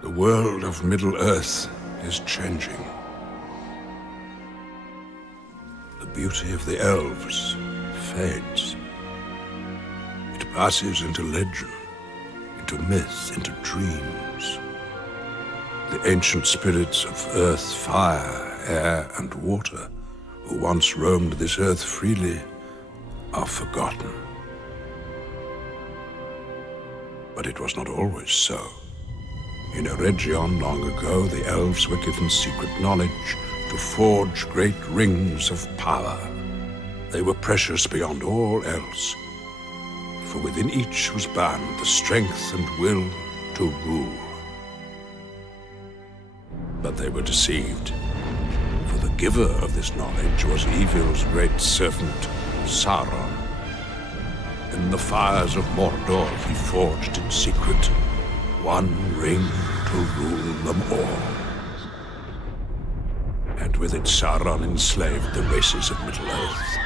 The world of Middle-earth is changing. The beauty of the elves fades. It passes into legend, into myth, into dreams. The ancient spirits of earth, fire, air, and water, who once roamed this earth freely, are forgotten. But it was not always so. In Eregion long ago, the elves were given secret knowledge to forge great rings of power. They were precious beyond all else, for within each was bound the strength and will to rule. But they were deceived, for the giver of this knowledge was evil's great servant, Sauron. In the fires of Mordor he forged in secret one ring to rule them all. And with it Sauron enslaved the races of Middle-earth.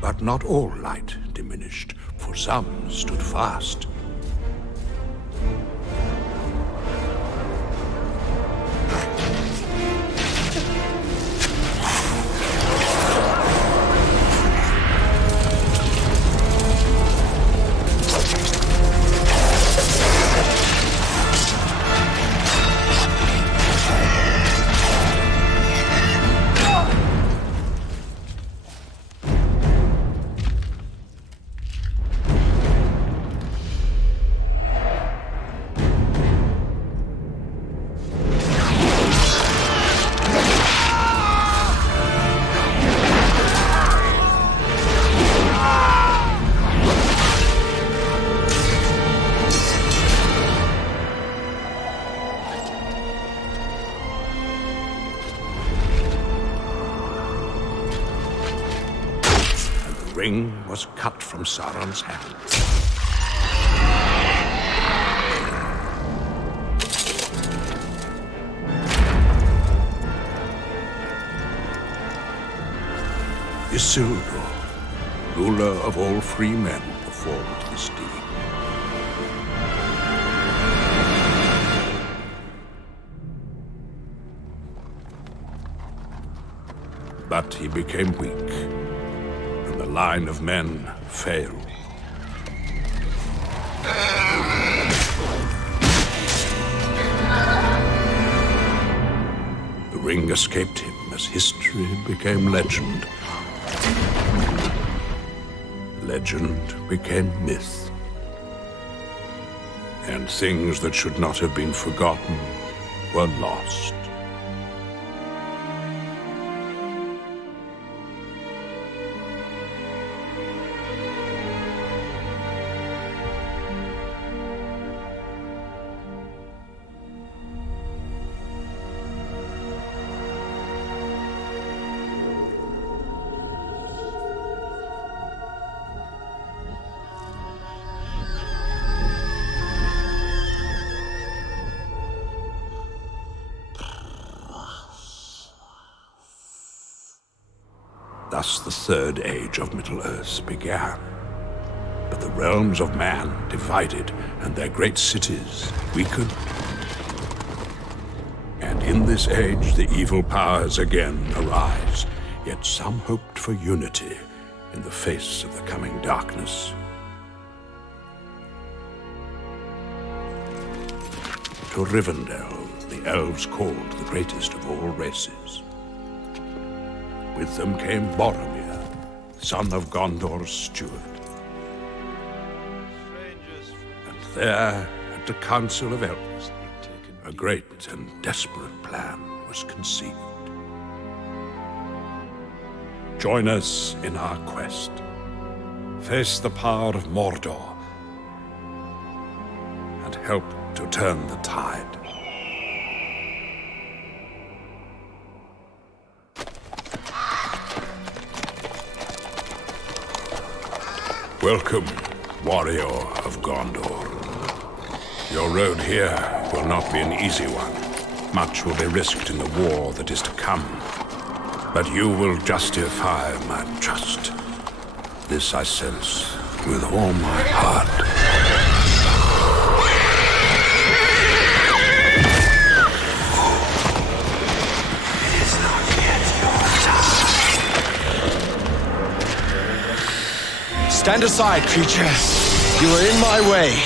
But not all light diminished, for some stood fast. The ring was cut from Sauron's hand. Isildur, ruler of all free men, performed this deed. But he became weak, and the line of men failed. The ring escaped him as history became legend. Legend became myth. And things that should not have been forgotten were lost. Thus the third age of Middle-earth began. But the realms of man divided, and their great cities weakened. And in this age the evil powers again arise, yet some hoped for unity in the face of the coming darkness. To Rivendell, the elves called the greatest of all races. With them came Boromir, son of Gondor's steward. And there, at the Council of Elves, a great and desperate plan was conceived. Join us in our quest. Face the power of Mordor, and help to turn the tide. Welcome, warrior of Gondor. Your road here will not be an easy one. Much will be risked in the war that is to come. But you will justify my trust. This I sense with all my heart. Stand aside, creature. You are in my way.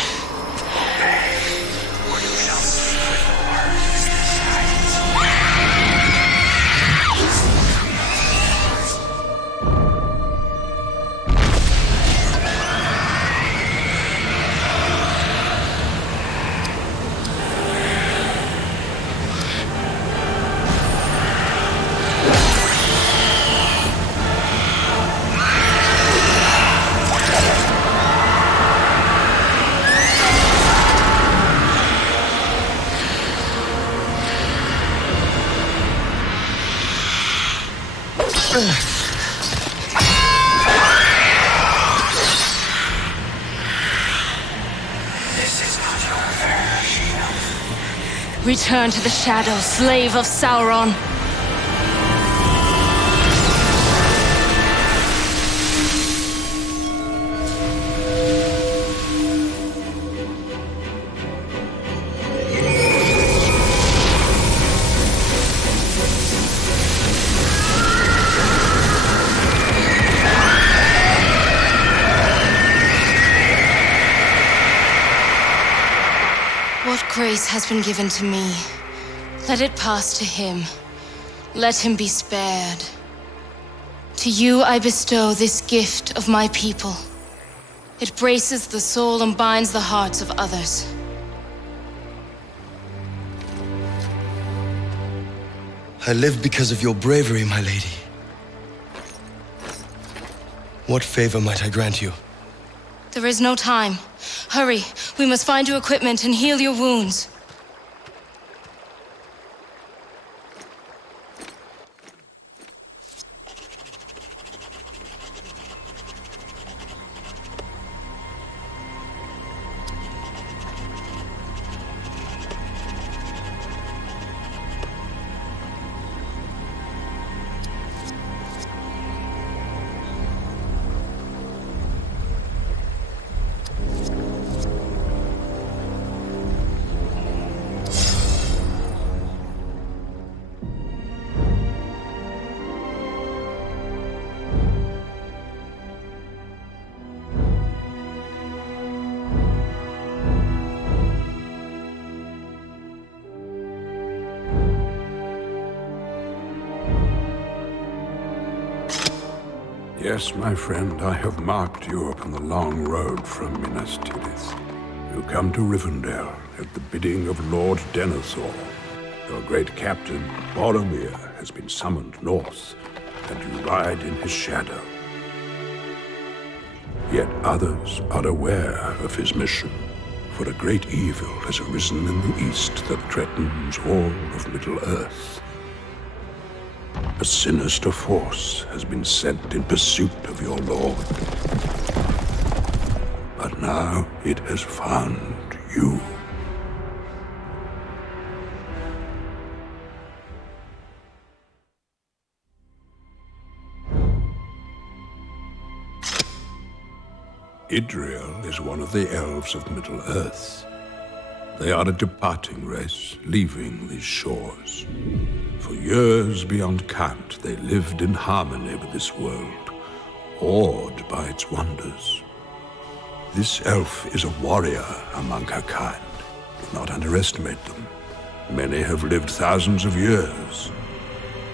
Return to the shadow, slave of Sauron. What grace has been given to me? Let it pass to him. Let him be spared. To you I bestow this gift of my people. It braces the soul and binds the hearts of others. I live because of your bravery, my lady. What favor might I grant you? There is no time. Hurry, we must find you equipment and heal your wounds. Yes, my friend, I have marked you upon the long road from Minas Tirith. You come to Rivendell at the bidding of Lord Denethor. Your great captain, Boromir, has been summoned north, and you ride in his shadow. Yet others are aware of his mission, for a great evil has arisen in the east that threatens all of Middle-earth. A sinister force has been sent in pursuit of your lord. But now it has found you. Idril is one of the elves of Middle-earth. They are a departing race, leaving these shores. For years beyond count, they lived in harmony with this world, awed by its wonders. This elf is a warrior among her kind. Do not underestimate them. Many have lived thousands of years,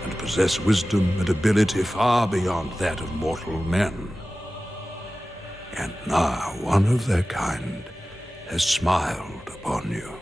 and possess wisdom and ability far beyond that of mortal men. And now one of their kind has smiled upon you.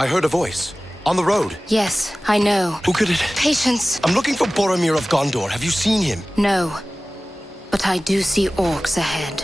I heard a voice. On the road. Yes, I know. Who could it... Patience. I'm looking for Boromir of Gondor. Have you seen him? No. But I do see orcs ahead.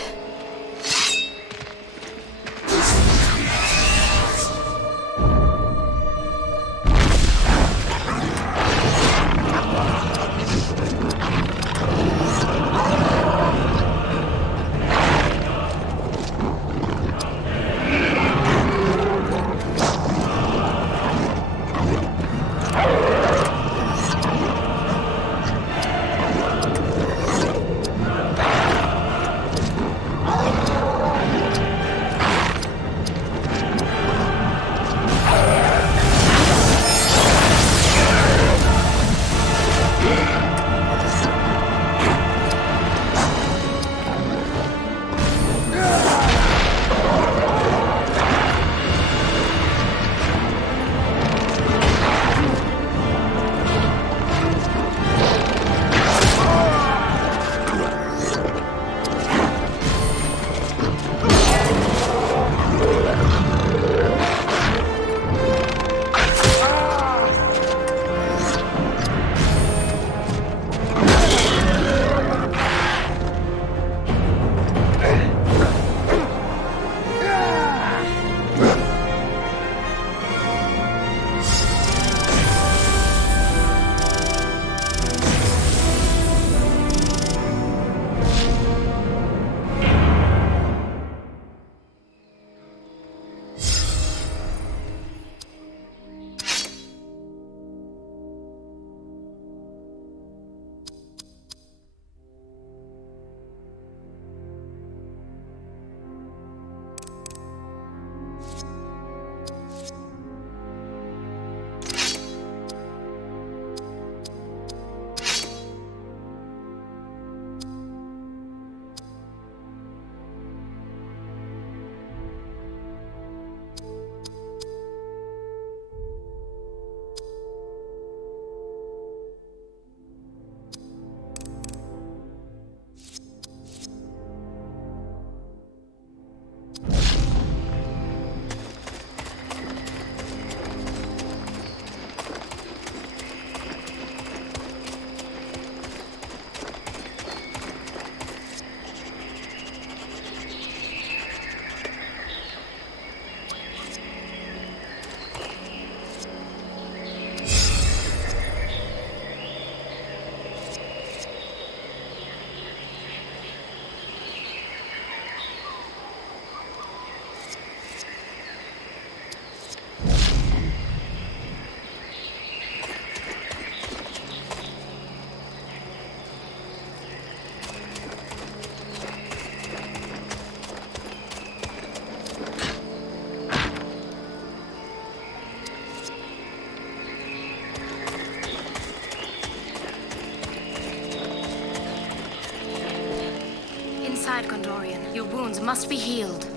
Inside, Gondorian. Your wounds must be healed.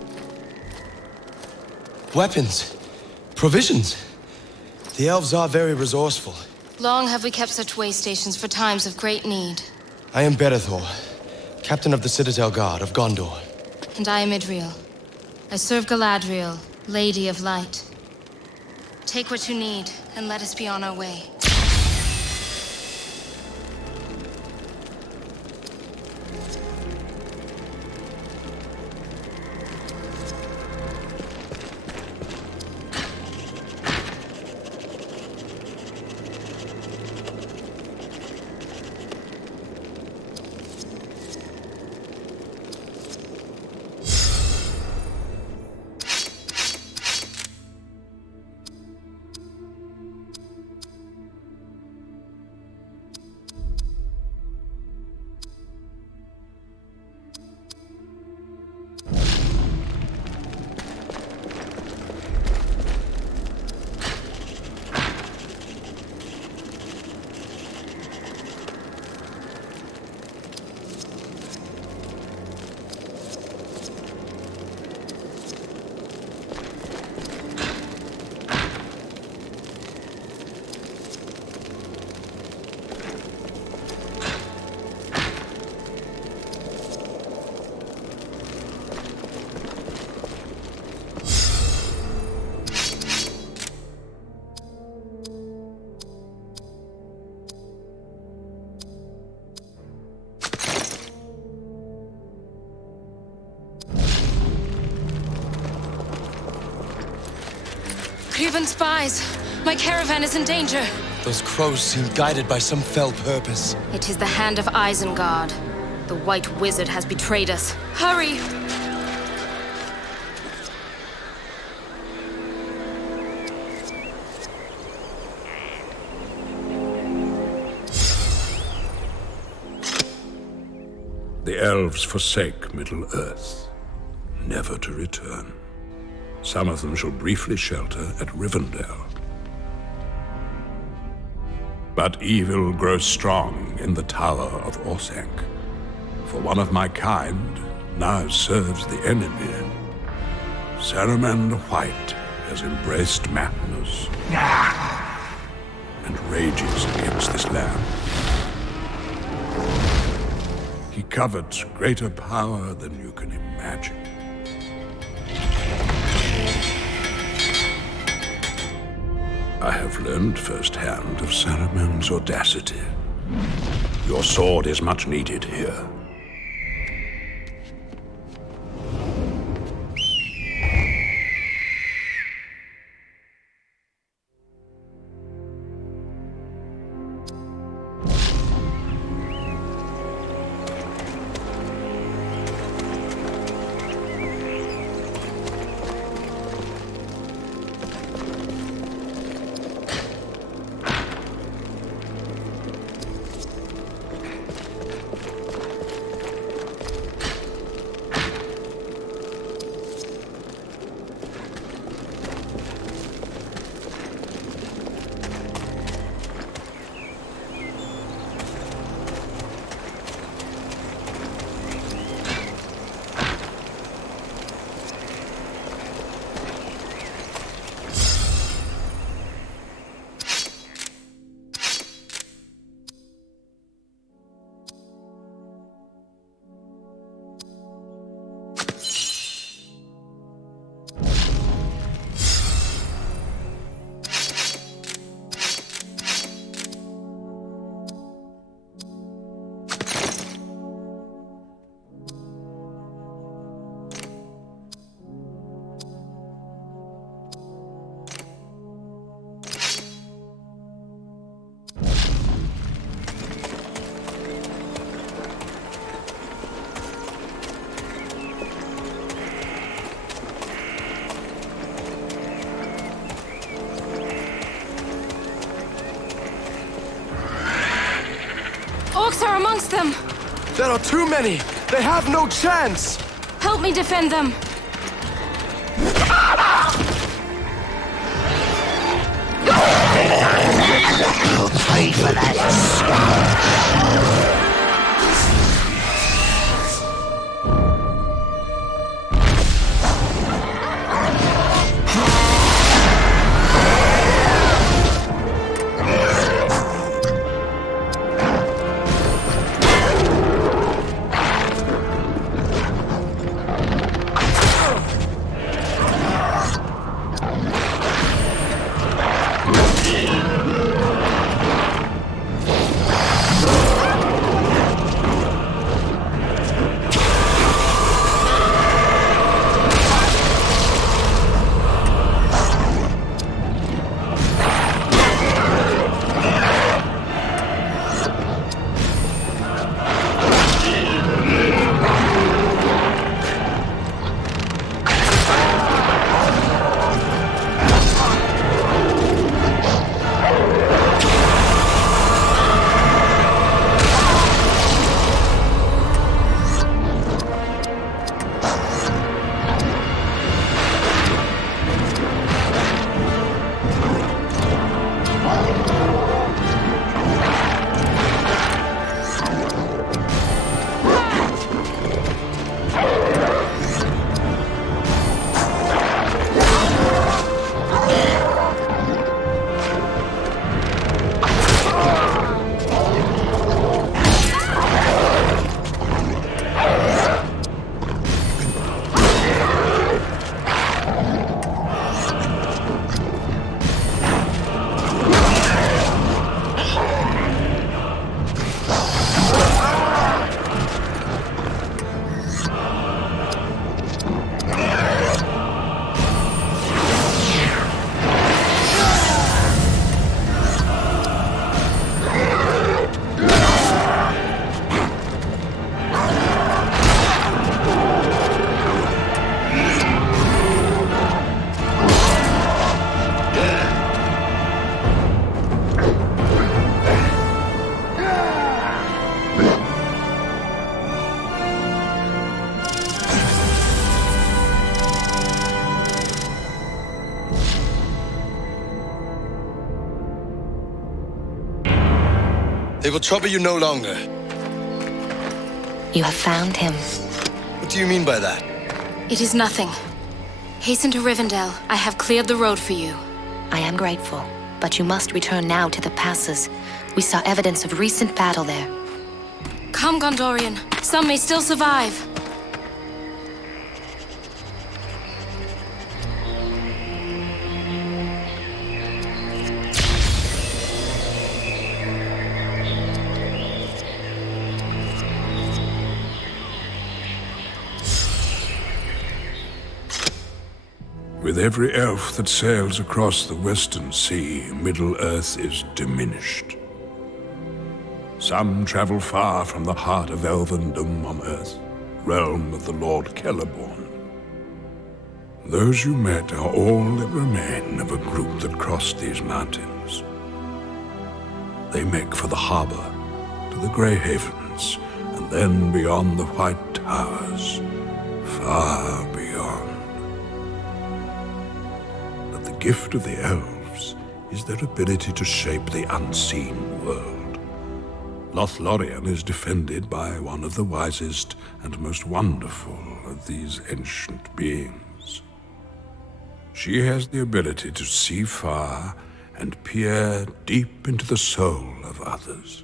Weapons. Provisions. The elves are very resourceful. Long have we kept such way stations for times of great need. I am Berethor, captain of the Citadel Guard of Gondor. And I am Idriel. I serve Galadriel, Lady of Light. Take what you need, and let us be on our way. Creven spies! My caravan is in danger! Those crows seem guided by some fell purpose. It is the hand of Isengard. The White Wizard has betrayed us. Hurry! The elves forsake Middle-earth, never to return. Some of them shall briefly shelter at Rivendell. But evil grows strong in the Tower of Orthanc, for one of my kind now serves the enemy. Saruman the White has embraced madness and rages against this land. He covets greater power than you can imagine. I have learned firsthand of Saruman's audacity. Your sword is much needed here. Orcs are amongst them! There are too many! They have no chance! Help me defend them! You'll pay for that. They will trouble you no longer. You have found him. What do you mean by that? It is nothing. Hasten to Rivendell. I have cleared the road for you. I am grateful, but you must return now to the passes. We saw evidence of recent battle there. Come, Gondorian. Some may still survive. With every elf that sails across the Western Sea, Middle-earth is diminished. Some travel far from the heart of Elvendom on Earth, realm of the Lord Celeborn. Those you met are all that remain of a group that crossed these mountains. They make for the harbor, to the Grey Havens, and then beyond the White Towers, far beyond. But the gift of the elves is their ability to shape the unseen world. Lothlorien is defended by one of the wisest and most wonderful of these ancient beings. She has the ability to see far and peer deep into the soul of others.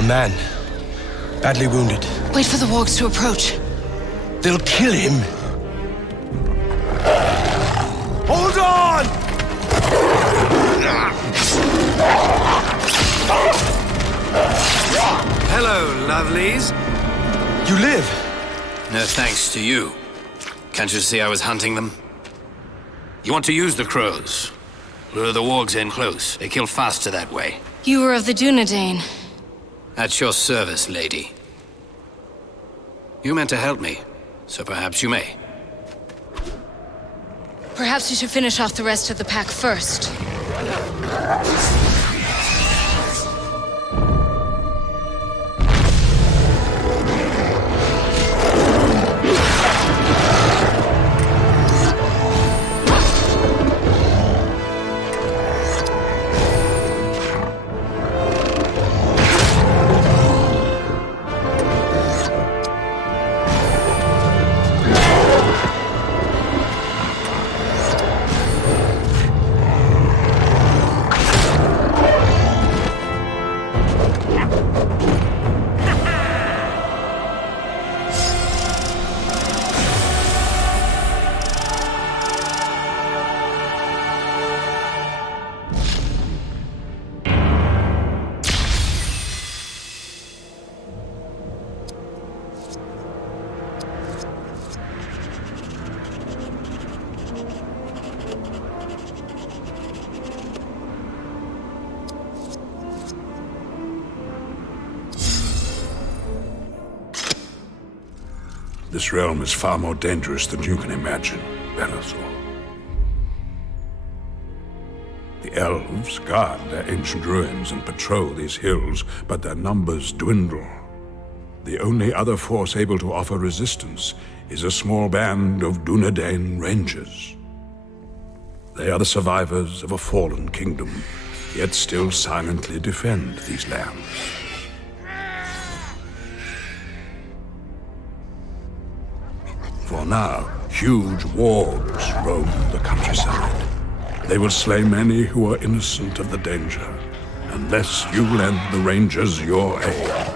A man. Badly wounded. Wait for the wargs to approach. They'll kill him. Hold on! Hello, lovelies. You live? No thanks to you. Can't you see I was hunting them? You want to use the crows. Lure the wargs in close. They kill faster that way. You were of the Dunedain. At your service, lady. You meant to help me, so perhaps you may. Perhaps you should finish off the rest of the pack first. This realm is far more dangerous than you can imagine, Bellathor. The elves guard their ancient ruins and patrol these hills, but their numbers dwindle. The only other force able to offer resistance is a small band of Dunedain rangers. They are the survivors of a fallen kingdom, yet still silently defend these lands. For now, huge wargs roam the countryside. They will slay many who are innocent of the danger, unless you lend the Rangers your aid.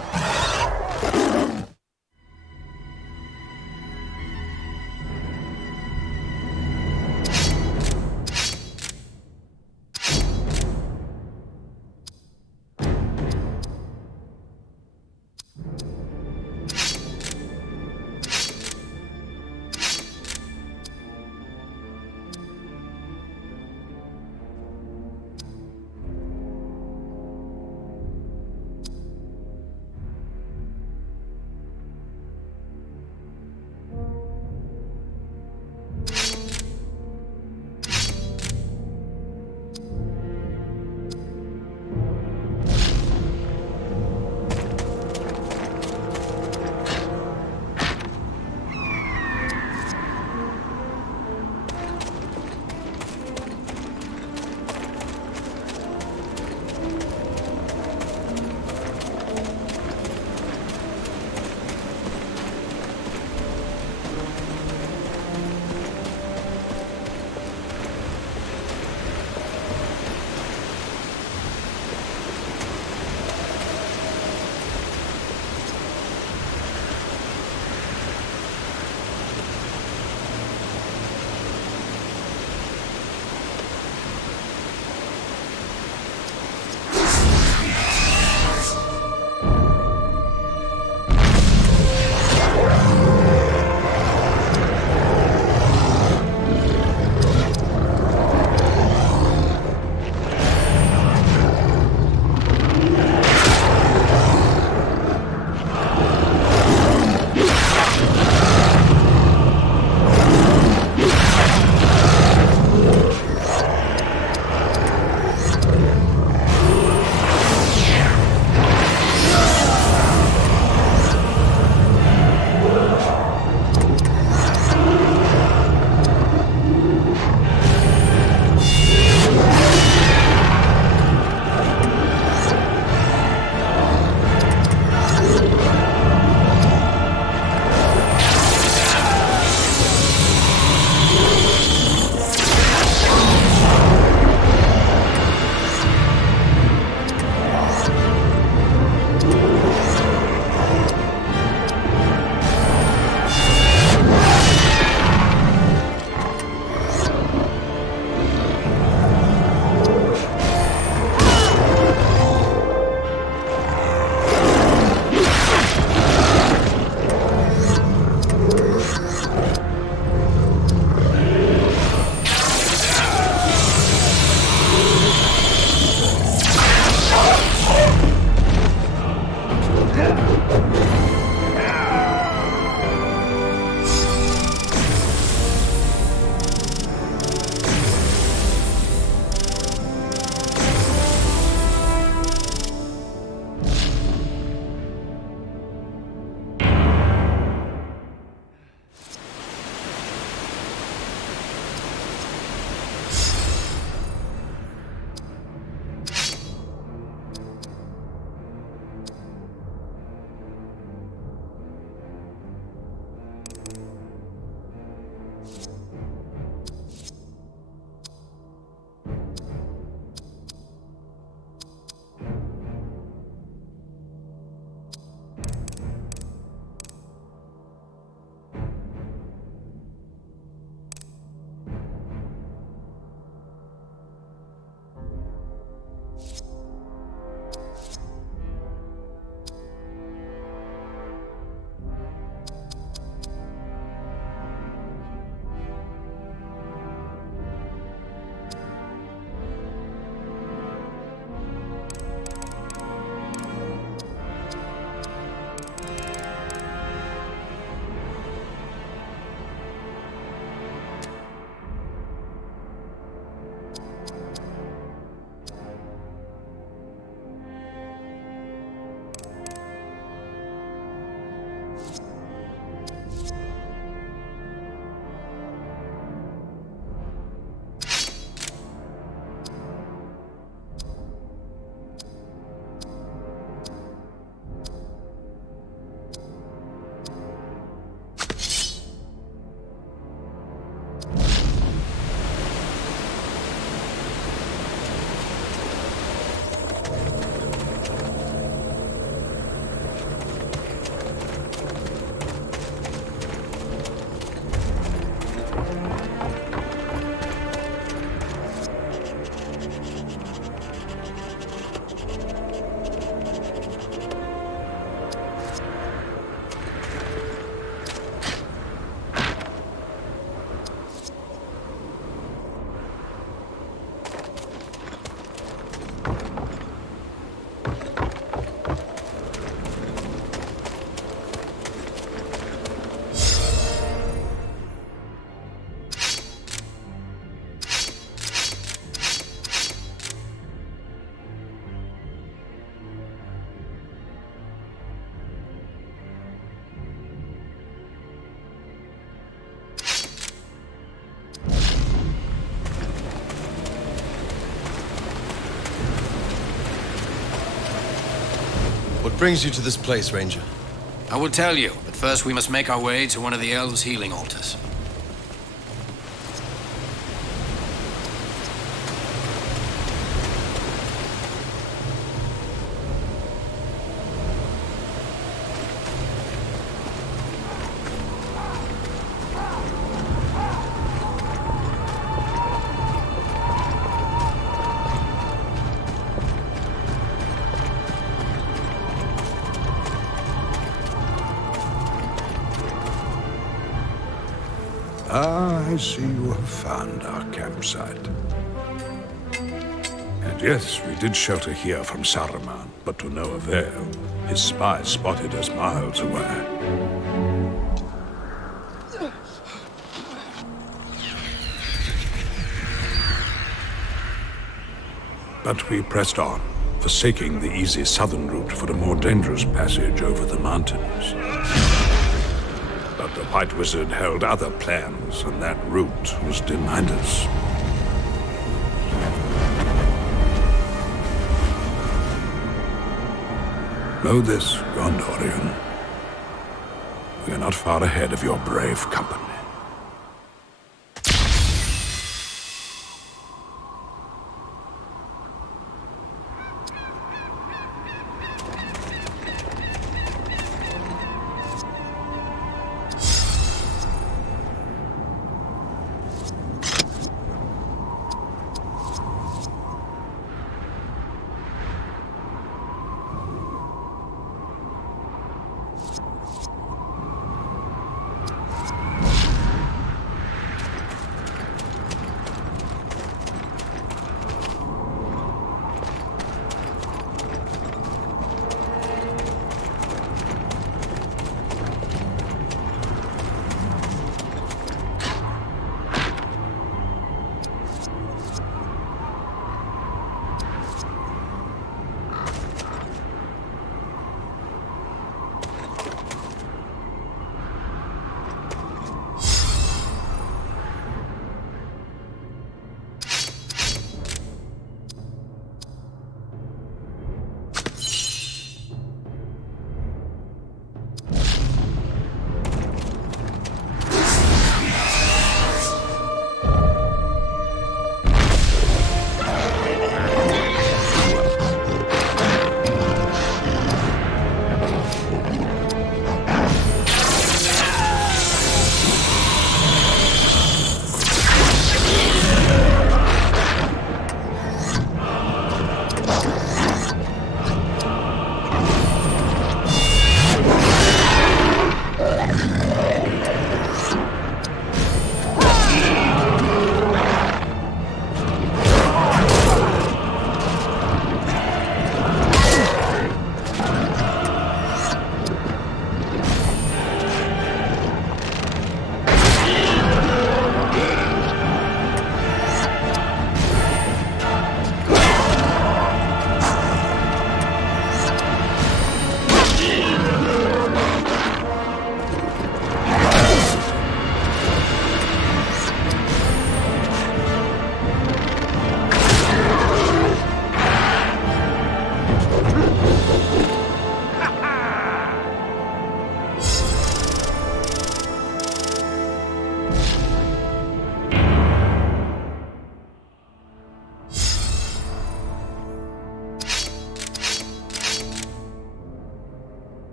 What brings you to this place, Ranger? I will tell you, but first we must make our way to one of the elves' healing altars. Ah, I see you have found our campsite. And yes, we did shelter here from Saruman, but to no avail. His spies spotted us miles away. But we pressed on, forsaking the easy southern route for a more dangerous passage over the mountains. But the White Wizard held other plans, and that route was denied us. Know this, Gondorian. We are not far ahead of your brave company.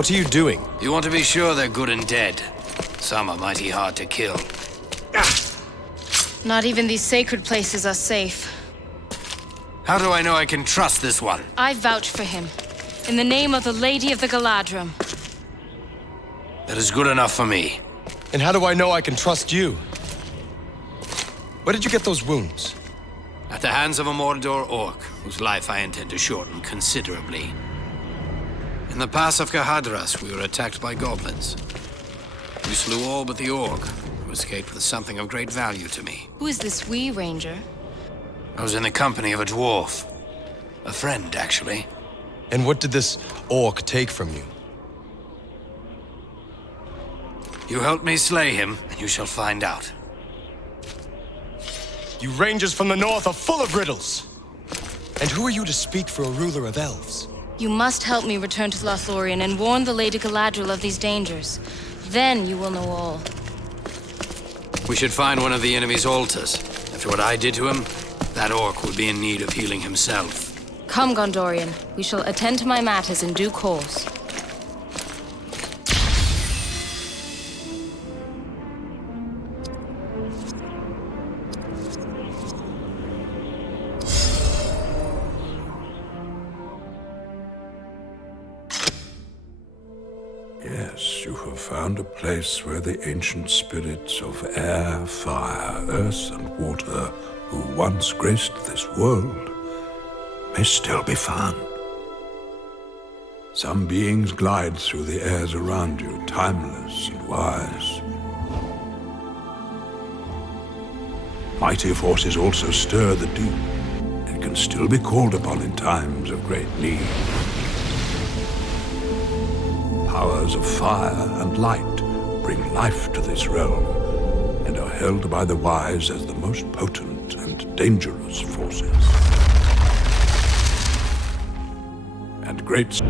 What are you doing? You want to be sure they're good and dead. Some are mighty hard to kill. Not even these sacred places are safe. How do I know I can trust this one? I vouch for him. In the name of the Lady of the Galadrim. That is good enough for me. And how do I know I can trust you? Where did you get those wounds? At the hands of a Mordor orc, whose life I intend to shorten considerably. In the pass of Kahadras, we were attacked by goblins. We slew all but the orc, who escaped with something of great value to me. Who is this wee ranger? I was in the company of a dwarf. A friend, actually. And what did this orc take from you? You helped me slay him, and you shall find out. You rangers from the north are full of riddles! And who are you to speak for a ruler of elves? You must help me return to Lothlorien and warn the Lady Galadriel of these dangers. Then you will know all. We should find one of the enemy's altars. After what I did to him, that orc would be in need of healing himself. Come, Gondorian. We shall attend to my matters in due course. Yes, you have found a place where the ancient spirits of air, fire, earth, and water, who once graced this world, may still be found. Some beings glide through the airs around you, timeless and wise. Mighty forces also stir the deep, and can still be called upon in times of great need. Powers of fire and light bring life to this realm, and are held by the wise as the most potent and dangerous forces. And great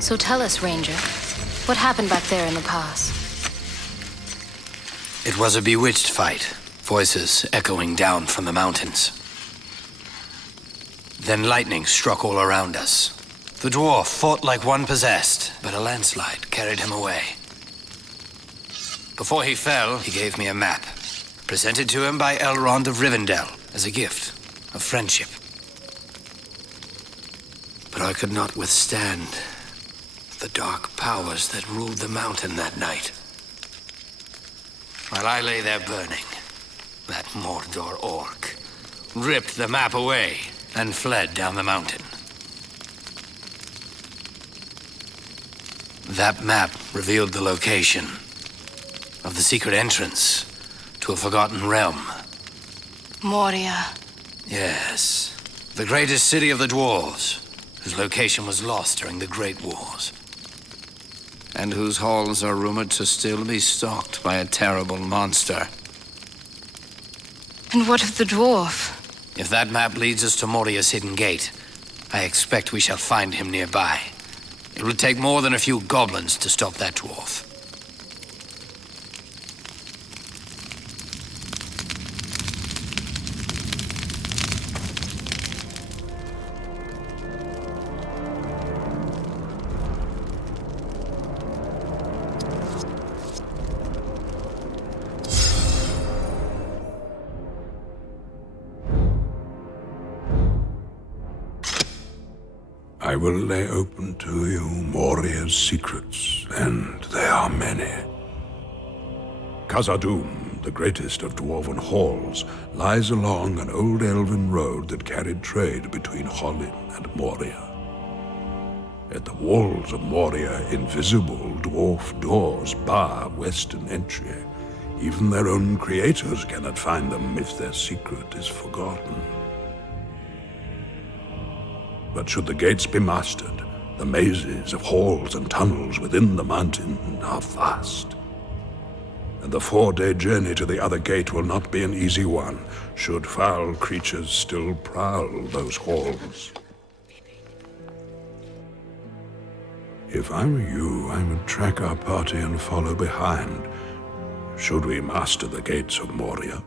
So tell us, Ranger, what happened back there in the pass? It was a bewitched fight, voices echoing down from the mountains. Then lightning struck all around us. The dwarf fought like one possessed, but a landslide carried him away. Before he fell, he gave me a map, presented to him by Elrond of Rivendell as a gift of friendship. But I could not withstand the dark powers that ruled the mountain that night. While I lay there burning, that Mordor orc ripped the map away and fled down the mountain. That map revealed the location of the secret entrance to a forgotten realm. Moria. Yes, the greatest city of the dwarves, whose location was lost during the Great Wars, and whose halls are rumored to still be stalked by a terrible monster. And what of the dwarf? If that map leads us to Moria's hidden gate, I expect we shall find him nearby. It will take more than a few goblins to stop that dwarf. I will lay open to you Moria's secrets, and they are many. Khazad-dûm, the greatest of dwarven halls, lies along an old elven road that carried trade between Hollin and Moria. At the walls of Moria, invisible dwarf doors bar western entry. Even their own creators cannot find them if their secret is forgotten. But should the gates be mastered, the mazes of halls and tunnels within the mountain are vast. And the 4-day journey to the other gate will not be an easy one, should foul creatures still prowl those halls. If I were you, I would track our party and follow behind, should we master the gates of Moria.